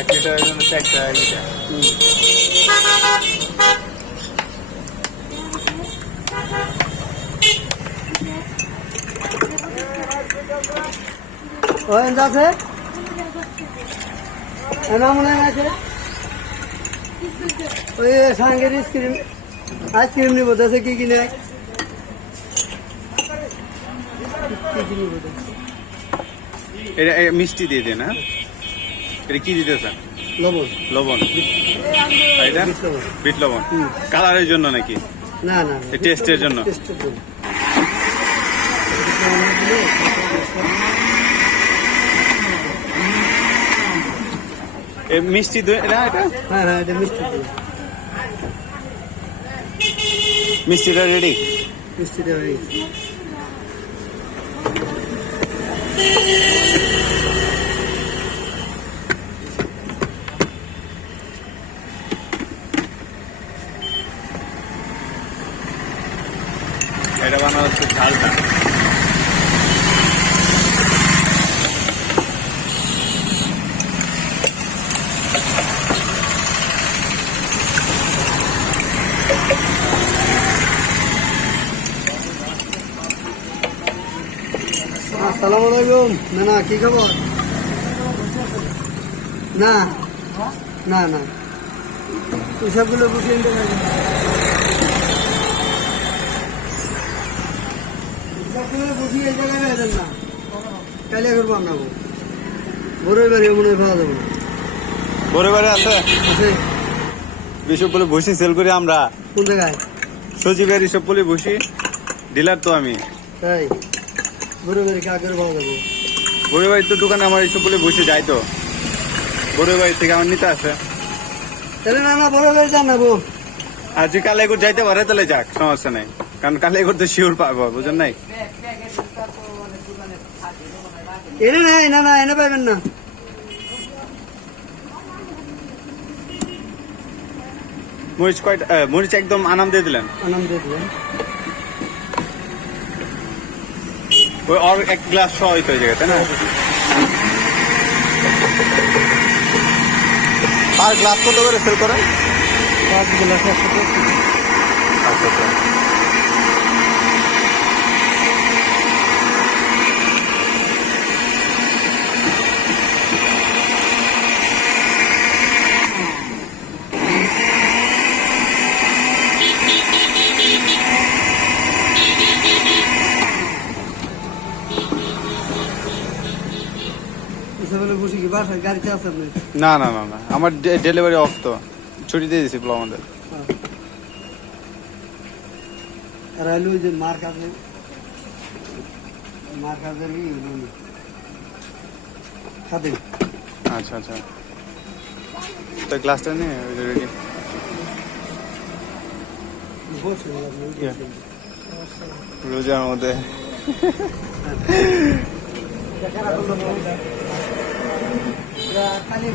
1 লিটারের জন্য 4টা লিটার। ওয়েন আছে এনা মনে আছে ওই সাঙ্গের আইসক্রিম নিব আছে কি কিনে এটা মিষ্টি দিয়ে দেন। হ্যাঁ, এটা কি দিতেছেন? লবণ লবণ। এটা বিট লবণ কালারের জন্য নাকি? না না টেস্টের জন্য। টেস্টের জন্য মিষ্টি না এটা? হ্যাঁ হ্যাঁ এটা মিষ্টি মিষ্টিটা রেডি? মিষ্টিটা রেডি। এটা বানানো হচ্ছে ঝালটা। আসসালামু আলাইকুম। না কি খবর? না না না এসবগুলো বুঝিয়ে নিতে পারি সবগুলো বুঝিয়ে এই জায়গায় রাখেন না কালিয়া করবো আমরা বড়ই বাড়ি মনে হয় পাওয়া যাবো না। বড় বাড়ি আছে আছে বিশপ বলে ভুসি সেল করি আমরা। কোন জায়গায়? সচিবের এসব বলে ভুসি ডিলার তো আমি। তাই বড়ই বাড়ি কাজ করে পাওয়া যাবো? বড় বাড়ির তো দোকানে আমার এইসব বলে ভুসি যাই তো। বড় বাড়ি থেকে আমার নিতে আসে। তাহলে না না বড়ই বাড়ি জানাবো। আর যদি কালেগুর যাইতে পারে তাহলে যাক, সমস্যা নাই। কারণ কালেগুর তো শিওর পাবো, বুঝেন নাই? এনে নাই না না এনে পাইবেন না। মরিচ কয়টা? মরিচ একদম আনাম দিয়ে দিলেন। আনন্দ দিয়ে দিলেন। ওই আর 1 গ্লাস সহ হইতো ওই জায়গায়, তাই না? আর গ্লাস কত করে সেল করেন? 5 গ্লাস 100 টাকা। আচ্ছা আচ্ছা। এসবগুলো বুঝি কি বাসায় গাড়িতে আছে আপনি? না না না না, আমার ডেলিভারি অফ তো, ছুটি দিয়ে দিছি পুরো আমাদের। আর আলু যে মার কাছে খাদেন। আচ্ছা আচ্ছা, তো গ্লাসটা নিয়ে রেডি। রোজার মধ্যে খালি